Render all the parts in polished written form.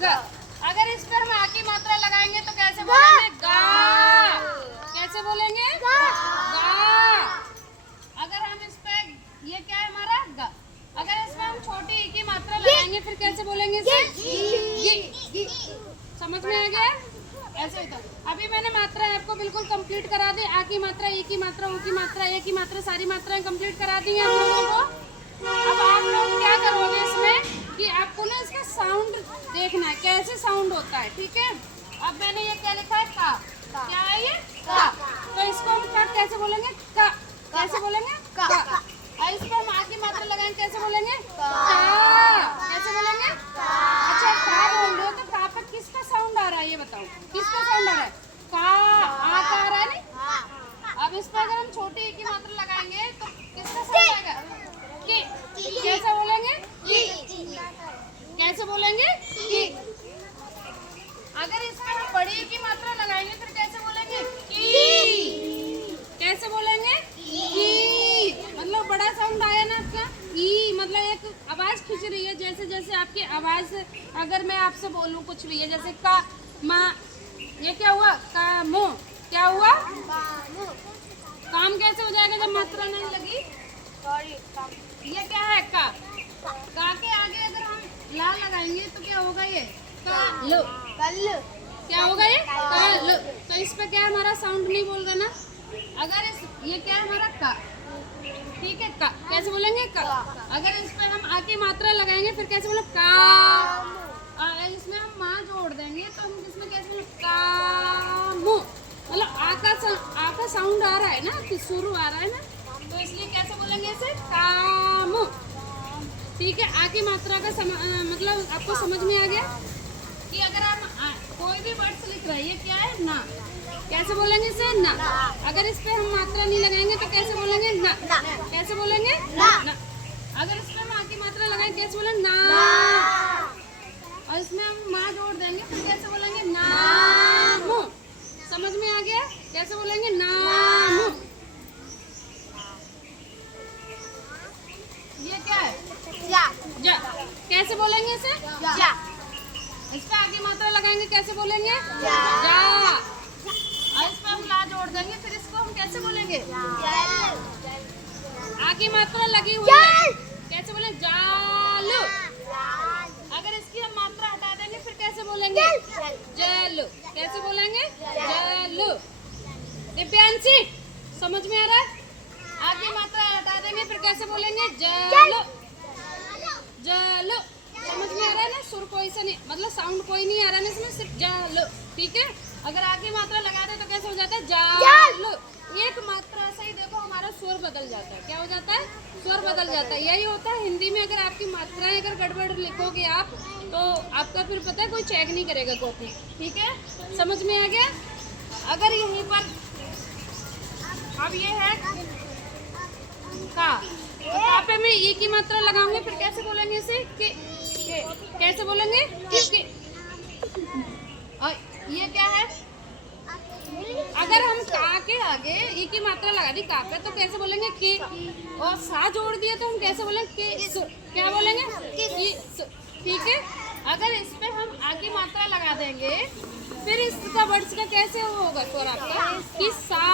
ग। अगर इस पर हम आ की मात्रा लगाएंगे तो कैसे बोलेंगे? गा। कैसे बोलेंगे? गा। अगर हम इस पे, ये क्या है हमारा? ग। अगर इसमें हम छोटी ई की मात्रा लगाएंगे फिर कैसे बोलेंगे इसे? गी। समझ में आ गया? ऐसे ही तो अभी मैंने मात्रा आपको बिल्कुल कंप्लीट करा दी। आ की मात्रा, ई की मात्रा, ऊ की मात्रा, ए की मात्रा, सारी मात्राएं कंप्लीट करा दी हैं हम लोगों को। अब आप लोग क्या करोगे इसमें कि आपको ना इसका साउंड देखना है, कैसे साउंड होता है। ठीक है, अब मैंने ये क्या लिखा है? का। क्या है ये? का। तो इसको हम का कैसे बोलेंगे? का। कैसे बोलेंगे? का। और इस पर हम आ की मात्रा लगाएंगे कैसे बोलेंगे? का। कैसे बोलेंगे? अच्छा, का बोल रहे हो तो का पर किसका साउंड आ रहा है ये बताओ? किसका साउंड आ रहा है? का। आ का आ रहा है नहीं? अब इस पर अगर हम छोटी ई की मात्रा लगाएंगे तो किसका साउंड आएगा? की। कैसे बोलेंगे? की। कैसे बोलेंगे? की। अगर इसमें हम बड़ी की मात्रा लगाएंगे फिर कैसे बोलेंगे? की। कैसे बोलेंगे? की। मतलब बड़ा साउंड आया ना आपका? ई मतलब एक आवाज खींच रही है। जैसे जैसे आपकी आवाज, अगर मैं आपसे बोलूं कुछ भी है, जैसे का, मा, ये क्या हुआ? कामो। क्या हुआ? काम कैसे हो जाएगा जब मात्रा नहीं लगी? ये क्या है? का। का के आगे अगर हम ला लगाएंगे तो क्या होगा? ये कल। क्या होगा? ये कल। तो इस पे क्या हमारा साउंड नहीं बोल रहा ना? अगर इस, ये क्या है हमारा? का। ठीक है, का। कैसे बोलेंगे? का। अगर इस पे हम आ की मात्रा लगाएंगे फिर कैसे बोलेंगे? का। इसमें हम माँ जोड़ देंगे तो हम इसमें कैसे बोलेंगे? कामू। मतलब आ का साउंड आ रहा है ना, कि शुरू आ रहा है ना, तो इसलिए कैसे बोलेंगे इसे? कामू। ठीक है, आ की मात्रा का मतलब आपको समझ में आ गया कि अगर आप कोई भी वर्ड्स लिख रहे हैं, ये क्या है? ना। कैसे बोलेंगे इसे? ना। अगर इस पे हम मात्रा नहीं लगाएंगे तो कैसे बोलेंगे? ना। कैसे बोलेंगे? ना। अगर इस पे हम आ की मात्रा लगाएंगे कैसे बोलेंगे? ना। और इसमें हम माँ जोड़ देंगे फिर कैसे बोलेंगे? नामू। समझ में आ गया? कैसे बोलेंगे? नामू। ये क्या है? जा। कैसे बोलेंगे इसे? जा। इस पे आगे मात्रा लगाएंगे कैसे बोलेंगे? जा। और इस पे हम ला जोड़ देंगे फिर इसको हम कैसे बोलेंगे? आगे मात्रा लगी हुई है कैसे बोलेंगे? जालू। अगर इसकी हम मात्रा हटा देंगे फिर कैसे बोलेंगे? जलू। कैसे बोलेंगे? जलू। दिव्यांशी समझ में आ रहा है? आगे मात्रा हटा देंगे फिर कैसे बोलेंगे? जलू। जलू। समझ में आ रहा है ना? सुर कोई सा नहीं, मतलब साउंड कोई नहीं आ रहा है इसमें, सिर्फ जलू। ठीक है, अगर आगे मात्रा लगा दे तो कैसे हो जाता है? जलू। एक मात्रा से ही देखो हमारा स्वर बदल जाता है। क्या हो जाता है? स्वर बदल जाता है। यही होता है हिंदी में, अगर आपकी मात्राएं अगर गड़बड़ लिखोगे आप तो आपका फिर पता है कोई चेक नहीं करेगा कॉपी। ठीक है, समझ में आ गया? अगर यहीं पर अब ये है का, तो का पे मैं ई की मात्रा लगाऊंगी फिर कैसे बोलेंगे इसे? के। कैसे बोलेंगे? के। और ये क्या है? अगर हम का के आगे ई की मात्रा लगा दी का पे तो कैसे बोलेंगे? के। और सा जोड़ दिया तो हम कैसे बोलेंगे? के। क्या बोलेंगे? की। ठीक है, अगर इस पे हम आ की मात्रा लगा देंगे फिर इसका वर्ड्स का कैसे होगा स्वर आपका? कि सा।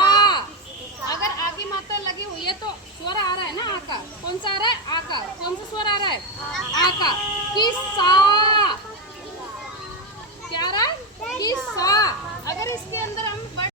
अगर आ की मात्रा लगी हुई है तो स्वर आ रहा है ना? आ का। कौन सा आ रहा है? आ का। कौन सा स्वर आ रहा है? आ का। कि सा।